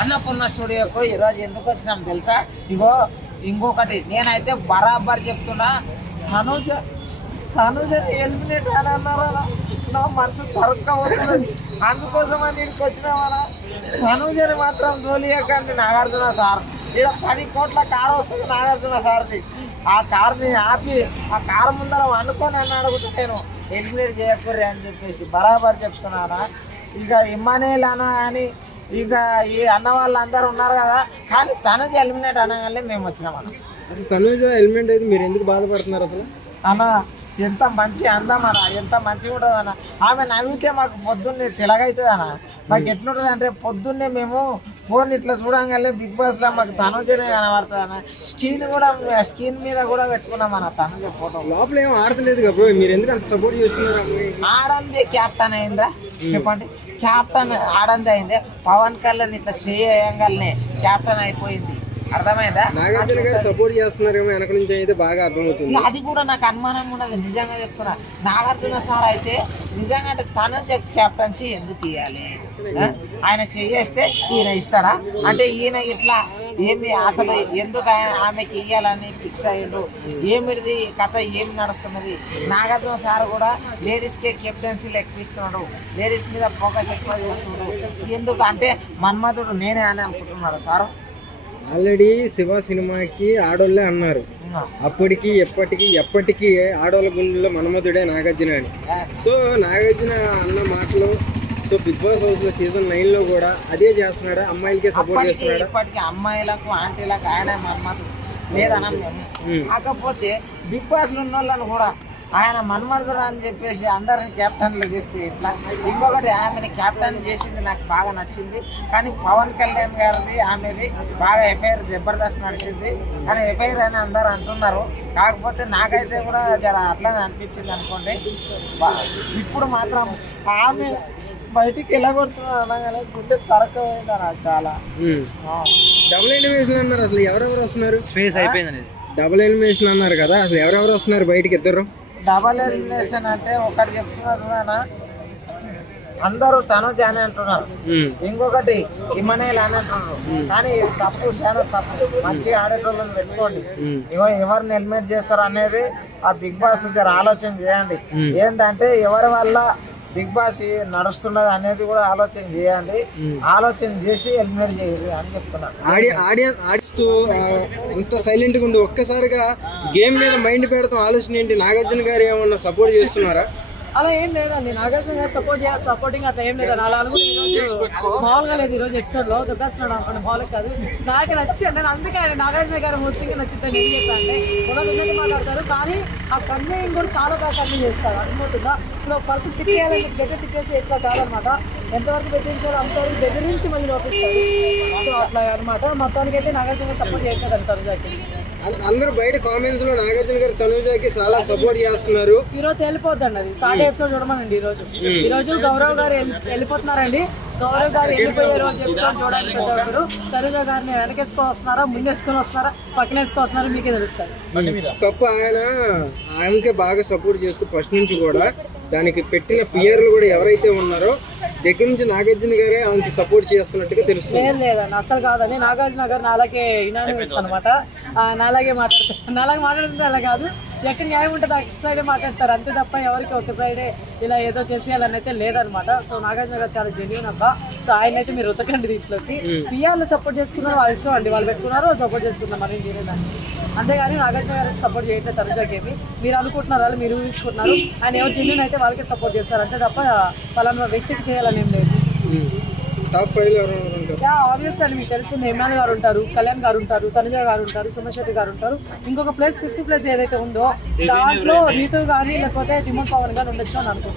అన్నపూర్ణ స్టూడియోకు ఈరోజు ఎందుకు వచ్చినాం తెలుసా? ఇగో ఇంకొకటి నేనైతే బరాబర్ చెప్తున్నా, తనుజని ఎలిమినేట్ అని అన్నారా, నా మనసు తరక్కవుతున్నది. అందుకోసమని ఇక్కడికి వచ్చినామన్నా. తనుజని మాత్రం తోలియకండి నాగార్జున సార్. ఇక్కడ 10 కోట్ల కారు వస్తుంది నాగార్జున సార్ది. ఆ కార్ని ఆపి ఆ కారు ముందర వండుకొని అని అడుగుతా నేను, ఎలిమినేట్ చేయకూడదు అని చెప్పేసి బరాబర్ చెప్తున్నానా. ఇక ఇమ్మానేల్ అన్న అని ఇక ఈ అన్న వాళ్ళు అందరు ఉన్నారు కదా, కానీ తనుజ ఎలిమినేట్ అనగానే మేము వచ్చినాం అన్న. అసలు తనుజ ఎలిమినేట్ అయితే మీరు ఎందుకు బాధపడుతున్నారు అసలు? అన్న ఎంత మంచి అందం అన్న, ఎంత మంచిగా ఉంటుంది అన్న. ఆమె నవ్వితే మాకు పొద్దున్నే తెలగవుతుంది అన్న. మాకు ఎట్లుంటుంది అంటే పొద్దున్నే మేము ఫోన్ ఇట్లా చూడంగానే బిగ్ బాస్ లో మాకు తనుజనే కనబడుతుంది అన్న. స్క్రీన్ మీద కూడా పెట్టుకున్నాం అన్న తనుజ ఫోటో. లోపల ఏమో ఆడతలేదు కదా, మీరు ఎందుకు అంత సపోర్ట్ చేస్తున్నారు? ఆడంది క్యాప్టెన్ అయిందా చెప్పండి? క్యాప్టెన్ ఆడంది అయిందే. పవన్ కళ్యాణ్ ఇట్లా చేయంగానే క్యాప్టెన్ అయిపోయింది, అర్థమైందా? నాగార్జున గారు సపోర్ట్ చేస్తున్నారేమో వెనక నుంచి అయితే బాగా అర్థమవుతుంది. అది కూడా నాకు అనుమానం ఉన్నది, నిజంగా చెప్తున్నా. నాగార్జున సార్ అయితే నిజంగా అంటే తనుజ క్యాప్టెన్సీ ఎందుకు ఇవ్వాలి? ఆయన చేస్తే ఈయన ఇస్తాడా అంటే? ఈయన ఇట్లా ఏమి అసలు ఎందుకు ఆమెకి ఇయ్యాలని ఫిక్స్ అయ్యిండు? ఏమిది కథ, ఏమి నడుస్తున్నది? నాగార్జున సార్ కూడా లేడీస్ కే కెప్టెన్సీలు ఎక్కువ ఇస్తున్నాడు, లేడీస్ మీద ఫోకస్ ఎక్కువ చేస్తున్నాడు. ఎందుకు అంటే మన్మధుడు నేనే అని అనుకుంటున్నాడు సార్. ఆల్రెడీ శివ సినిమాకి ఆడోళ్లే అన్నారు, అప్పటికి ఎప్పటికీ ఆడోళ్ళ గుండెల్లో మన్మధుడే నాగార్జున అని. సో నాగార్జున అన్న మాటలు సో బిగ్ బాస్ హౌస్ లో సీజన్ 9 లో కూడా అదే చేస్తున్నాడా? అమ్మాయిలకే సపోర్ట్ చేస్తున్నాడా? ఇప్పటికి అమ్మాయిలకు ఆంటీలకు ఆయన మన్మధుడు లేదన్నా మేము. కాకపోతే బిగ్ బాస్ లో ఉన్న వాళ్ళని కూడా ఆయన మన్మధుడు అని చెప్పేసి అందరిని క్యాప్టెన్లు చేస్తే ఎట్లా? ఇంకొకటి ఆమెని క్యాప్టెన్ చేసింది నాకు బాగా నచ్చింది, కానీ పవన్ కళ్యాణ్ గారిది ఆమెది బాగా ఎఫ్ఐఆర్ జబర్దస్త్ నడిచింది. కానీ ఎఫ్ఐఆర్ అని అందరు అంటున్నారు, కాకపోతే నాకైతే కూడా జర అట్లానే అనిపించింది అనుకోండి. ఇప్పుడు మాత్రం ఆమె బయటికి వెళ్ళగొడుతున్నారు అనగానే గుండె తరకమైంది అన్న చాలా. డబుల్ ఎలిమినేషన్ అన్నారు, అసలు ఎవరెవరు వస్తున్నారు? స్పేస్ అయిపోయింది. డబుల్ ఎలిమినేషన్ అన్నారు కదా, అసలు ఎవరెవరు వస్తున్నారు బయటికి? ఇద్దరు. డబల్ ఎలిమినేషన్ అంటే ఒకటి చెప్తున్నారు, అందరూ తనుజ అని అంటున్నారు, ఇంకొకటి ఇమ్మనేల్ అని అంటున్నారు. కానీ తప్పు, చాలా తప్పు. మంచి ఆడేటోళ్ళని పెట్టుకోండి. ఎవరిని ఎలిమినేట్ చేస్తారు అనేది ఆ బిగ్ బాస్ దగ్గర ఆలోచన చేయండి. ఏంటంటే ఎవరి వల్ల బిగ్ బాస్ నడుస్తున్నది అనేది కూడా ఆలోచన చేయండి. ఆలోచన చేసి ఎలిమినేట్ చేసి అని చెప్తున్నాను. ఆడిస్తూ ఎంత సైలెంట్ గా ఉండి ఒక్కసారిగా గేమ్ మీద మైండ్ పెడతాం ఆలోచన ఏంటి? నాగార్జున గారు ఏమన్నా సపోర్ట్ చేస్తున్నారా? అలా ఏం లేదండి, నాగార్జున గారు సపోర్టింగ్ అట్లా ఏం లేదండి. అలా అనుకుంటే ఈరోజు మామూలుగా లేదు. ఈరోజు ఎపిసోడ్ లో దుబ్బేస్తున్నాడు అనుకోండి, మామూలుగా కాదు. నాకు నచ్చింది, నేను అందుకే నాగార్జున గారు హోస్టింగ్ నచ్చిందని ఏం చెప్పానంటే ఉన్నది మాట్లాడతారు, కానీ ఆ కన్వీనింగ్ కూడా చాలా బాగా కన్వీ చేస్తారు. అర్థమవుతుందా? ఇప్పుడు పర్సన్ తిట్టేయాలని గట్టి తిట్టేసి ఎట్లా కాదనమాట. ఎంతవరకు బెదిరించారో అంతవరకు బెదిరించి మళ్ళీ నోపిస్తారు. సో అట్లా అనమాట. మొత్తానికి అయితే నాగార్జున సపోర్ట్ చేయట్లేదు తనుజాకి. అందరూ బయట కామెంట్స్ లో నాగార్జున గారు తనుజాకి చాలా సపోర్ట్ చేస్తున్నారు. ఈ రోజు వెళ్ళిపోద్దండి, అది సాడే ఎపిసోడ్ చూడమనండి. ఈ రోజు గౌరవ్ గారు వెళ్ళిపోతున్నారండి. గౌరవ్ గారు వెళ్ళిపోయే రోజు ఎపిసోడ్ చూడడానికి వచ్చారు. తనుజ గారిని వెనకేసుకొని వస్తున్నారా, ముందేసుకొని వస్తున్నారా, పక్కన వేసుకొని వస్తున్నారా మీకే తెలుస్తుంది. తప్ప ఆయనకే బాగా సపోర్ట్ చేస్తూ ఫస్ట్ నుంచి కూడా దానికి పెట్టిన పియర్లు కూడా ఎవరైతే ఉన్నారో దగ్గర నుంచి నాగార్జున గారే ఆయనకి సపోర్ట్ చేస్తున్నట్టుగా తెలుస్తుంది. లేదండి, అసలు కాదండి. నాగార్జున గారు నాలాగే యునానిమస్ అనమాట. నాలాగే మాట్లాడుతుంటే అలా కాదు, ఎక్కడ న్యాయం ఉంటుంది ఒక సైడే మాట్లాడతారు అంతే తప్ప ఎవరికి ఒక సైడే ఇలా ఏదో చేసేయాలని అయితే లేదనమాట. సో నాగార్జున గారు చాలా జెన్యూన్ అబ్బా. సో ఆయన అయితే మీరు ఉతకండి దీంట్లోకి. పిఆర్లు సపోర్ట్ చేసుకున్నారు, వాళ్ళ ఇష్టం అండి, వాళ్ళు పెట్టుకున్నారు, సపోర్ట్ చేసుకున్నారు, మరి చేయలేదండి. అంతేగాని నాగార్జున గారికి సపోర్ట్ చేయట్లేదు తనుజాకేమి. మీరు అనుకుంటున్నారు, వాళ్ళు మీరు ఊహించుకుంటున్నారు. ఆయన ఎవరు జెన్యూన్ అయితే వాళ్ళకే సపోర్ట్ చేస్తారు అంతే తప్ప పలానా వ్యక్తికి చేయాలని ఏం లేదు. ఆబ్వియస్ అండి, మీకు తెలిసింది ఇమ్రాన్ గారు ఉంటారు, కళ్యాణ్ గారు ఉంటారు, తనుజ గారు ఉంటారు, సుమన్ శెట్టి గారు ఉంటారు. ఇంకొక ప్లేస్ 5th ప్లేస్ ఏదైతే ఉందో దాంట్లో రీతు గానీ లేకపోతే తిమ్మన్ పవన్ గానీ ఉండొచ్చు అని అనుకుంటున్నాను.